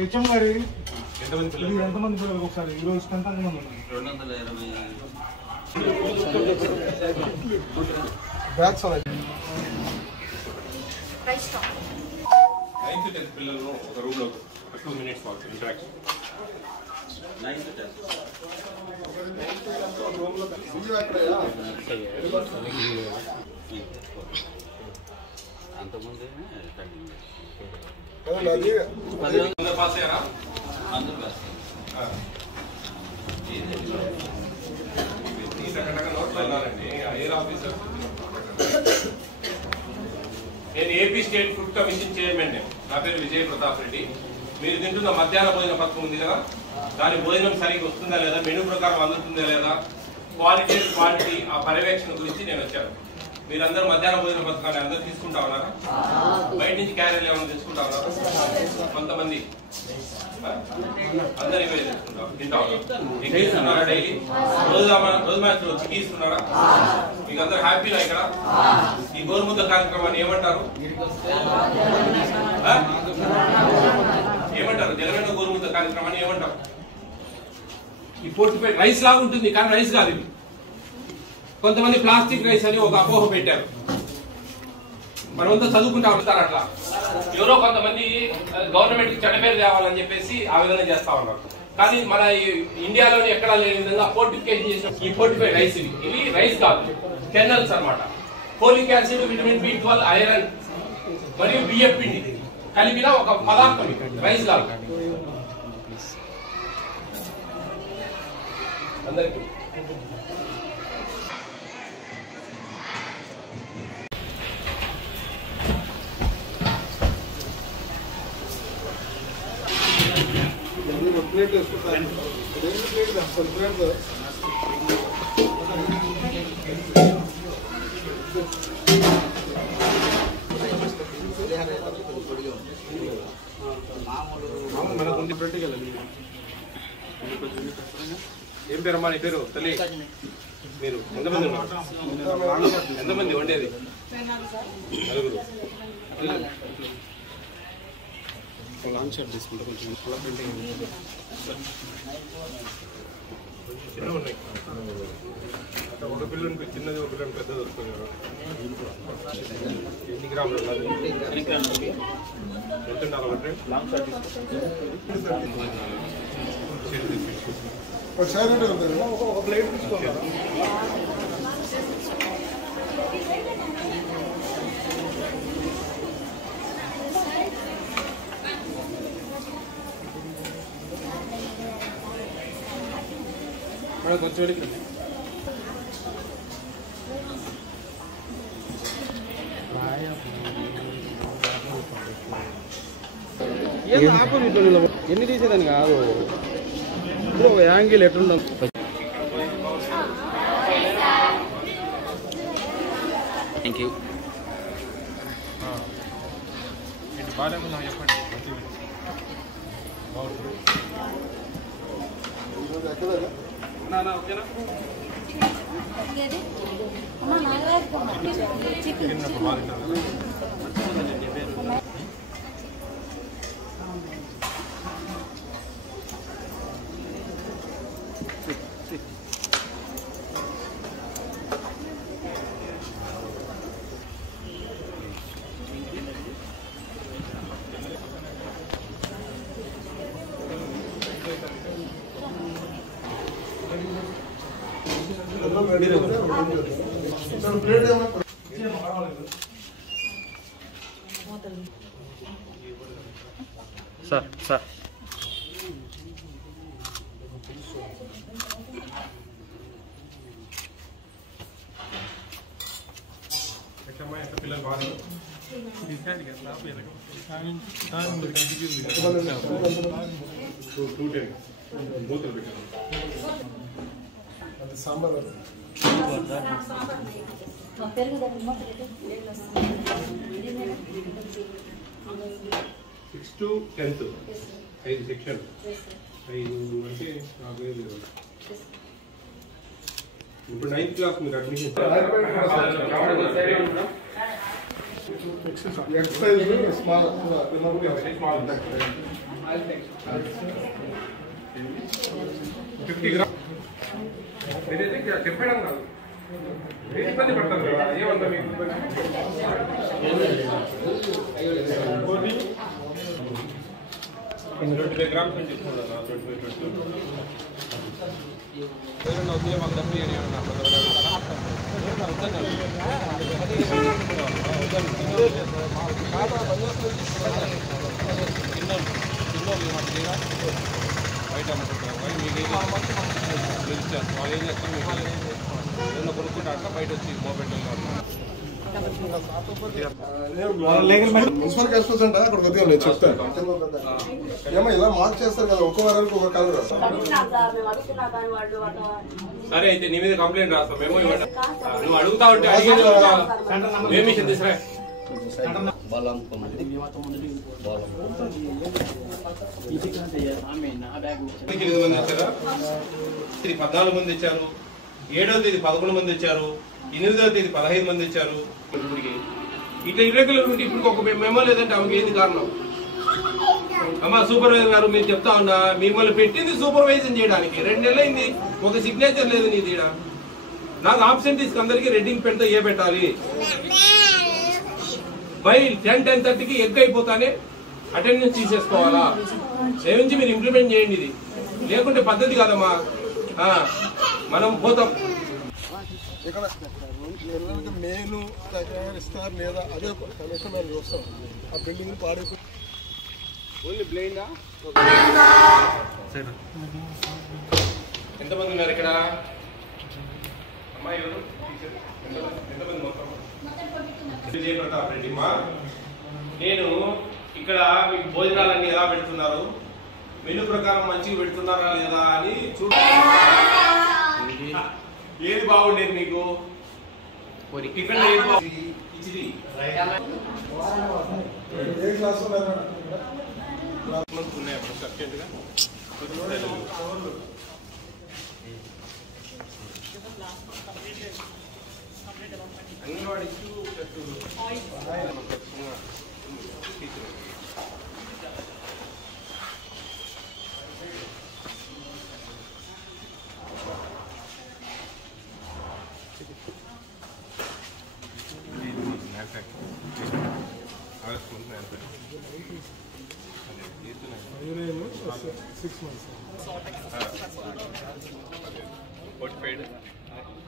HM గారి ఎంతమంది పిల్లలకు ఒకసారి ఈ రోజు ఎంతమంది ఉన్నారు? 9th to 10th పిల్లలు ఒక రూమ్ లో 2 minutes మాకు interaction. 9th to 10th room లో అంతమంది అందరూ పాస్ అయ్యారా? అందరూ పాస్. ఈ సెకండ్ నోట్లో ఉన్నారండి ఎయిర్ ఆఫీసర్. నేను AP state food commission chairman. నా పేరు విజయ్ ప్రతాప్ రెడ్డి. మీరు తింటున్న మధ్యాహ్న భోజన పథకం ఉంది కదా, దాని భోజనం సరిగ్గా వస్తుందా లేదా, మెనూ ప్రకారం అందుతుందా లేదా, క్వాలిటీ ఆ పర్యవేక్షణ గురించి నేను వచ్చాను. మీరందరూ మధ్యాహ్న భోజన పథకాన్ని అందరూ తీసుకుంటా ఉన్నారా? బయట నుంచి క్యారీలు ఏమైనా తీసుకుంటా ఉన్నారా? కొంతమంది అందరూ ఇవే తింటా ఉన్నారా? డైలీ రోజు మ్యాచ్ చిక్కీ ఇస్తున్నారా? మీకు అందరూ హ్యాపీనా? ఇక్కడ ఈ గోరుముద్ద కార్యక్రమాన్ని ఏమంటారు? ఏమంటారు? జగనన్న గోరుముద్ద కార్యక్రమాన్ని ఏమంటారు? ఈ ఫోర్టిఫైడ్ రైస్ లాగా ఉంటుంది కానీ రైస్ కాదు ఇది. కొంతమంది ప్లాస్టిక్ రైస్ అని ఒక అపోహ పెట్టారు. మనమంతా చదువుకుంటా ఉంటారు. అట్లా ఎవరో కొంతమంది గవర్నమెంట్ కి చెడ్డ పేరు తేవాలని చెప్పేసి ఆ విధంగా చేస్తా ఉన్నారు. కానీ మన ఇండియాలోని ఎక్కడా లేని విధంగా ఫోర్టిఫికేషన్ చేసిన ఈ ఫోర్టిఫైడ్ రైస్ ఇవి రైస్ కాదు, కెర్నల్స్ అన్నమాట. Folic acid, vitamin B12, iron మరియు బియ్యం పిండి కలిపిన ఒక పదార్థం రైస్ లాగా. అందరికీ ప్లేట్ వేసుకుంటాను. 2 ప్లేట్లు అసలు ప్లేట్ మనకు ఉంది పెట్టుకెళ్ళాలి. ఏం పేరమ్మా నీ పేరు? తల్లి మీరు ఎంతమంది ఉన్నారు? ఎంతమంది వండేది? 4. లాంగ్ షాట్ తీసుకుంటే కొంచెం చిన్న ఉన్నాయి. ఒక పిల్లలకి చిన్నది, ఒక పిల్లలకి పెద్దది వస్తుంది కదా. ఎన్ని గ్రాములు ఎంతున్నారు? ఒక ప్లేట్ తీసుకోవాలి. కొంచెం ఎన్ని తీసేదాన్ని కాదు. ఇప్పుడు ఒక యాంగిల్ ఎట్లుండ. Thank you. సార్ సార్ పిల్లలు బాగా సాంబార్ 6 to 10th 5 సెక్షన్ 5 అంటే 45. ఇప్పుడు 9th క్లాస్ మీరు అడ్మిషన్ 50 గ్రామ్ మీరైతే చెప్పడం కాదు ఇబ్బంది పడతారు కదా ఏమంతా మీకు 25 గ్రామ్స్ నుంచి తీసుకున్నాను 25 మాకు డబ్బులు బయట అమ్ముకుంటారు మీకు ఇచ్చారు వాళ్ళు ఏం చేస్తారు మీకు ఏదైనా కొనుక్కుంటారు బయట వచ్చి మోపెట్ మున్సిపల్ కస్టమర్స్ అంటే అక్కడ కొద్దిగా నేను చెప్తాను ఏమో ఇలా మార్క్ చేస్తారు కదా ఒక్కో వారానికి ఒక కలర్. సరే అయితే నీ మీద కంప్లైంట్ రాస్తాం మేము నువ్వు అడుగుతా ఉంటే ఏమి తీసుకురా 14 మంది ఇచ్చారు 7వ తేదీ 11 మంది ఇచ్చారు 8వ తేదీ 15 మంది ఇచ్చారు. ఇట్లా ఇర్రెగ్యులర్ ఉంటే ఇప్పుడు ఒక మెమో లేదంటే ఆమెకి ఏది కారణం? అమ్మా సూపర్వైజర్ గారు మీరు చెప్తా ఉన్నా మిమ్మల్ని పెట్టింది సూపర్వైజన్ చేయడానికి 2 నెలలు అయింది ఒక సిగ్నేచర్ లేదు నీ తీడ. నాకు ఆబ్సెంటీస్ అందరికి రెడ్డింగ్ పెడితే ఏ పెట్టాలి బై 10:30కి ఎగ్ అయిపోతానే అటెండెన్స్ తీసేసుకోవాలా? ఏమించి మీరు ఇంప్లిమెంట్ చేయండి ఇది లేకుంటే పద్ధతి కాదమ్మా మనం పోతాం. ఇక్కడ మెయిన్ తయారిస్తారు లేదా అదే కనీసం మేము చూస్తాం ఆ బిల్డింగ్ పాడైపోయి ఓన్లీ బ్లైండా? ఎంతమంది ఉన్నారు ఇక్కడ అమ్మాయి ఎవరు ఎంతమంది మొత్తం? జయప్రతాప్ రెడ్డి మా నేను ఇక్కడ మీకు భోజనాలన్నీ ఎలా పెడుతున్నారు మెనూ ప్రకారం మంచిగా పెడుతున్నారా లేదా అని ఏది బాగుండేది మీకు టిఫిన్ ఇచ్చిది ఉన్నాయా అర్జెంట్ గా అంగన్వాడీ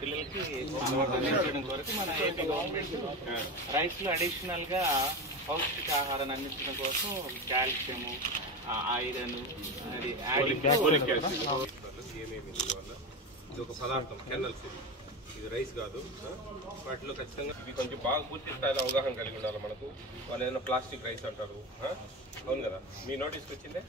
పిల్లలకి మన ఏపీ గవర్నమెంట్ రైస్ లో అడిషనల్ గా పౌష్టికాహారాన్ని అందించడం కోసం కాల్షియం ఐరన్ ఇది ఒక పదార్థం కెనల్స్ ఇది రైస్ కాదు వాటిలో ఖచ్చితంగా ఇవి కొంచెం బాగా పూర్తి స్థాయిలో అవగాహన కలిగి ఉండాలి మనకు. వాళ్ళు ఏదైనా ప్లాస్టిక్ రైస్ అంటారు అవును కదా మీ నోటీస్కి వచ్చిందే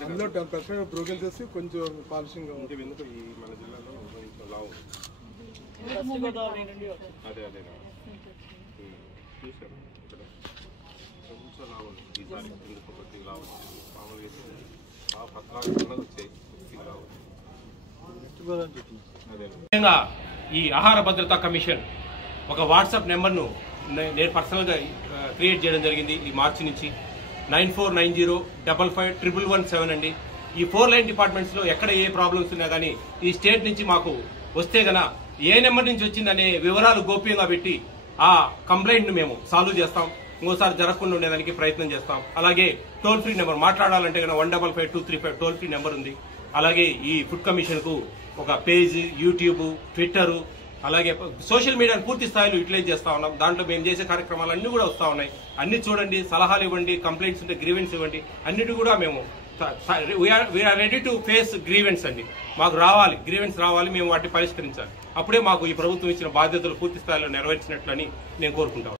అందులో 10% ప్రోగ్రెస్ చేసి కొంచెం పాలిషింగ్ గా ఇంకా ఎందుకు ఈ మన జిల్లాలో కొంచెం లావు అదే అదే చూసారు ఇక్కడ కొంచెం లావు ఉంది ఈసారి ఎందుకు కొద్దిగా లావు వచ్చింది మామూలుగా బాగా పత్రాలు వచ్చాయి లావు. ఈ ఆహార భద్రతా కమిషన్ ఒక వాట్సాప్ నెంబర్ను నేను పర్సనల్గా క్రియేట్ చేయడం జరిగింది ఈ మార్చి నుంచి 9490551117 అండి. ఈ 4 లైన్ డిపార్ట్మెంట్స్లో ఎక్కడ ఏ ప్రాబ్లమ్స్ ఉన్నా కానీ ఈ స్టేట్ నుంచి మాకు వస్తే గన ఏ నెంబర్ నుంచి వచ్చిందనే వివరాలు గోప్యంగా పెట్టి ఆ కంప్లైంట్ను మేము సాల్వ్ చేస్తాం. ఇంకోసారి జరగకుండా ఉండేదానికి ప్రయత్నం చేస్తాం. అలాగే టోల్ ఫ్రీ నెంబర్ మాట్లాడాలంటే కనుక 155235 టోల్ ఫ్రీ నెంబర్ ఉంది. అలాగే ఈ ఫుడ్ కమిషన్కు ఒక పేజ్, యూట్యూబ్, ట్విట్టర్, అలాగే సోషల్ మీడియాను పూర్తి స్థాయిలో యూటిలైజ్ చేస్తా ఉన్నాం. దాంట్లో మేము చేసే కార్యక్రమాలు అన్ని కూడా వస్తా ఉన్నాయి. అన్ని చూడండి, సలహాలు ఇవ్వండి, కంప్లైంట్స్ ఉంటే గ్రీవెన్స్ ఇవ్వండి. అన్నిటి కూడా మేము we are ready to face grievance అండి. మాకు రావాలి, గ్రీవెన్స్ రావాలి, మేము వాటిని పరిష్కరించాలి. అప్పుడే మాకు ఈ ప్రభుత్వం ఇచ్చిన బాధ్యతలు పూర్తి స్థాయిలో నెరవేర్చినట్లని నేను కోరుకుంటాను.